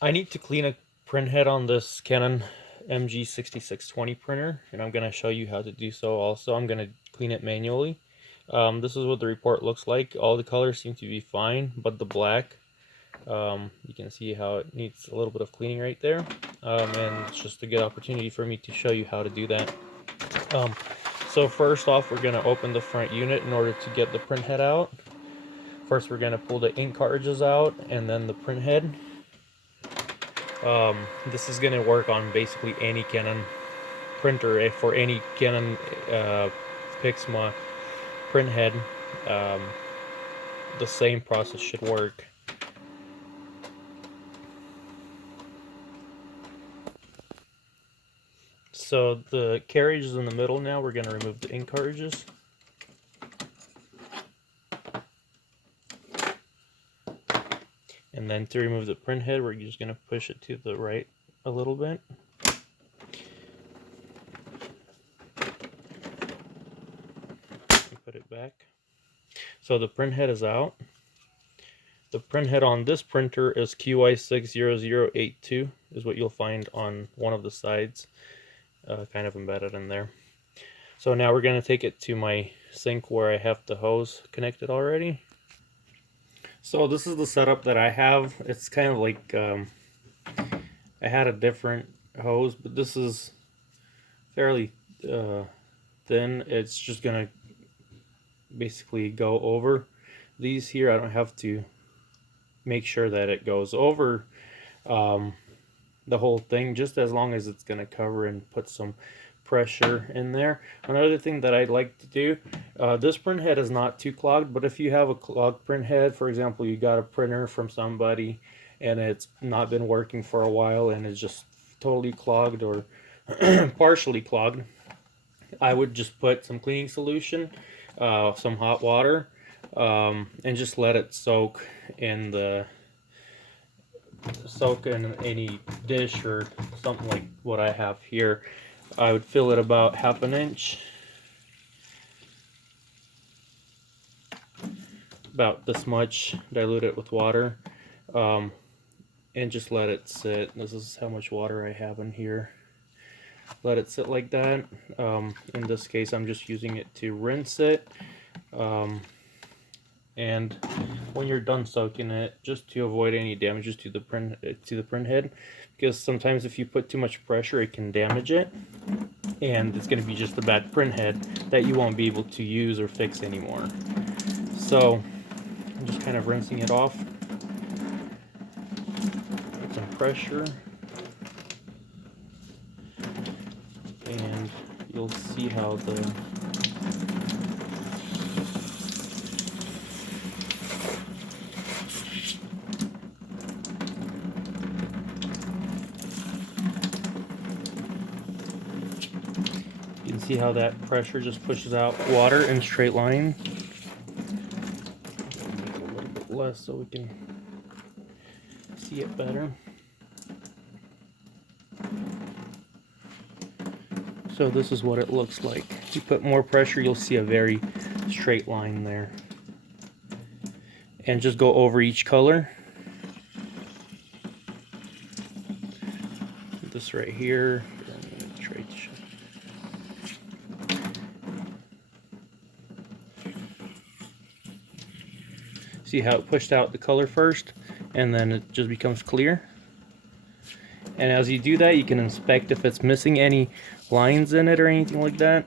I need to clean a print head on this Canon MG6620 printer, and I'm going to show you how to do so also. I'm going to clean it manually. This is what the report looks like. All the colors seem to be fine, but the black, you can see how it needs a little bit of cleaning right there. And it's just a good opportunity for me to show you how to do that. So first off, we're going to open the front unit in order to get the print head out. First, we're going to pull the ink cartridges out and then the print head. This is going to work on basically any Canon printer. For any Canon Pixma print head, the same process should work. So the carriage is in the middle now. We're going to remove the ink cartridges. And then to remove the print head, we're just going to push it to the right a little bit. And put it back. So the print head is out. The print head on this printer is QI60082, is what you'll find on one of the sides, kind of embedded in there. So now we're going to take it to my sink where I have the hose connected already. So this is the setup that I have. It's kind of like I had a different hose, but this is fairly thin. It's just gonna basically go over these here. I don't have to make sure that it goes over the whole thing, just as long as it's gonna cover and put some pressure in there. Another thing that I'd like to do, this print head is not too clogged, but if you have a clogged print head, for example, you got a printer from somebody and it's not been working for a while and it's just totally clogged or partially clogged, I would just put some cleaning solution, some hot water, and just let it soak in any dish or something like what I have here. I would fill it about half an inch, about this much, dilute it with water, and just let it sit. This is how much water I have in here. Let it sit like that. In this case, I'm just using it to rinse it. And when you're done soaking it, just to avoid any damages to the print head, because sometimes if you put too much pressure, it can damage it, and it's going to be just a bad print head that you won't be able to use or fix anymore. So I'm just kind of rinsing it off. Put some pressure, and you'll see how the see how that pressure just pushes out water in a straight line. Make it a little bit less so we can see it better. So this is what it looks like. If you put more pressure, you'll see a very straight line there. And just go over each color. This right here. See how it pushed out the color first, and then it just becomes clear. And as you do that, you can inspect if it's missing any lines in it or anything like that.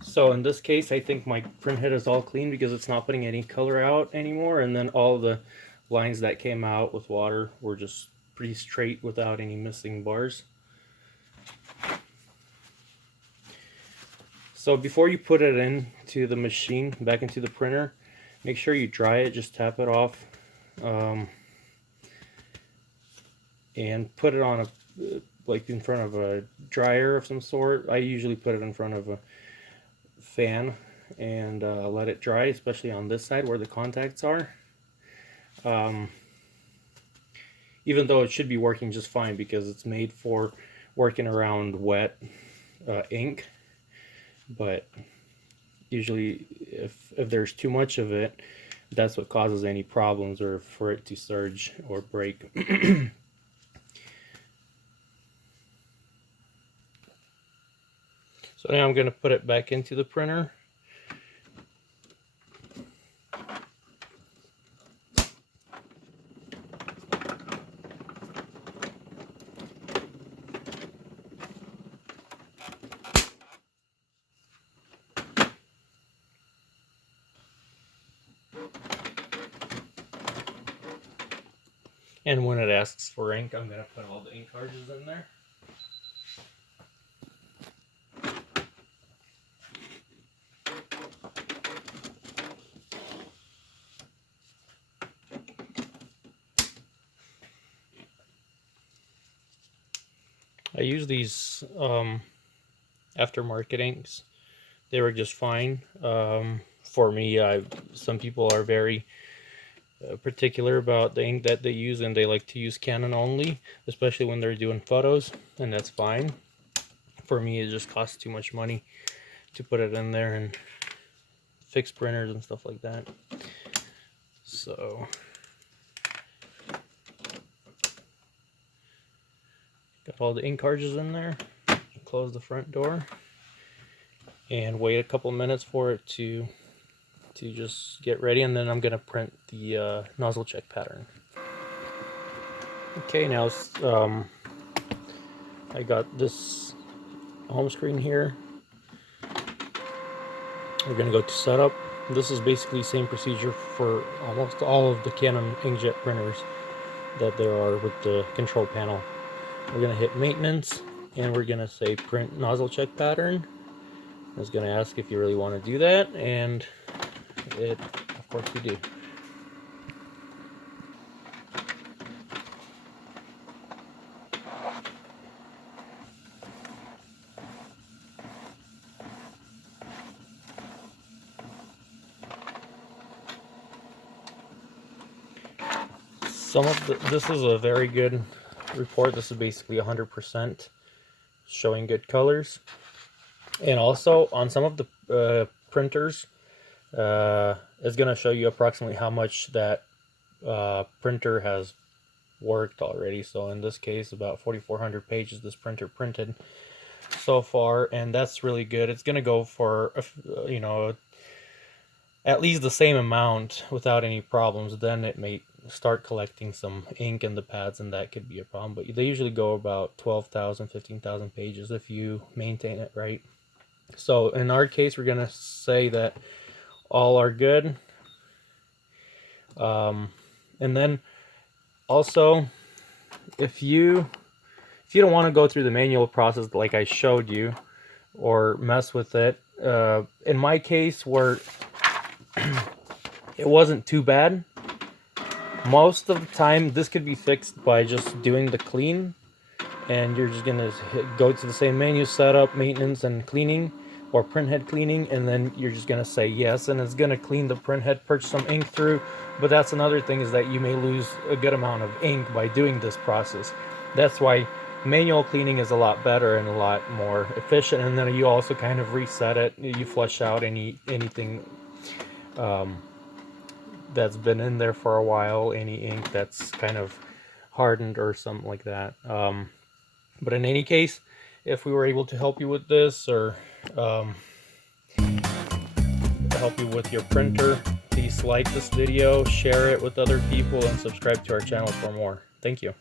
So in this case, I think my print head is all clean because it's not putting any color out anymore, and then all the lines that came out with water were just pretty straight without any missing bars. So before you put it into the machine, back into the printer, make sure you dry it. Just tap it off, and put it on a, like in front of a dryer of some sort. I usually put it in front of a fan and let it dry, especially on this side where the contacts are. Even though it should be working just fine because it's made for working around wet ink, but usually if there's too much of it, that's what causes any problems, or for it to surge or break. So now I'm going to put it back into the printer. And when it asks for ink, I'm going to put all the ink cartridges in there. I use these aftermarket inks. They were just fine. For me, some people are very particular about the ink that they use, and they like to use Canon only, especially when they're doing photos, and that's fine. For me, it just costs too much money to put it in there and fix printers and stuff like that. So got all the ink cartridges in there. Close the front door and wait a couple minutes for it to just get ready, and then I'm gonna print the nozzle check pattern. Okay, now I got this home screen here. We're gonna go to setup. This is basically the same procedure for almost all of the Canon inkjet printers that there are with the control panel. We're gonna hit maintenance, and we're gonna say print nozzle check pattern. It's gonna ask if you really want to do that, and of course we do. This is a very good report. This is basically 100% showing good colors, and also on some of the printers, it's going to show you approximately how much that printer has worked already. So in this case, about 4,400 pages this printer printed so far, and that's really good. It's going to go for at least the same amount without any problems. Then it may start collecting some ink in the pads, and that could be a problem, but they usually go about 12,000 15,000 pages if you maintain it right. So in our case, we're going to say that all are good. And then also, if you don't want to go through the manual process like I showed you, or mess with it, in my case, where it wasn't too bad, most of the time this could be fixed by just doing the clean, and you're just gonna go to the same menu, setup, maintenance, and cleaning, or printhead cleaning, and then you're just gonna say yes, and it's gonna clean the printhead, purge some ink through. But that's another thing, is that you may lose a good amount of ink by doing this process. That's why manual cleaning is a lot better and a lot more efficient, and then you also kind of reset it. You flush out anything that's been in there for a while, any ink that's kind of hardened or something like that. But in any case, if we were able to help you with this, or help you with your printer, please like this video, share it with other people, and subscribe to our channel for more. Thank you.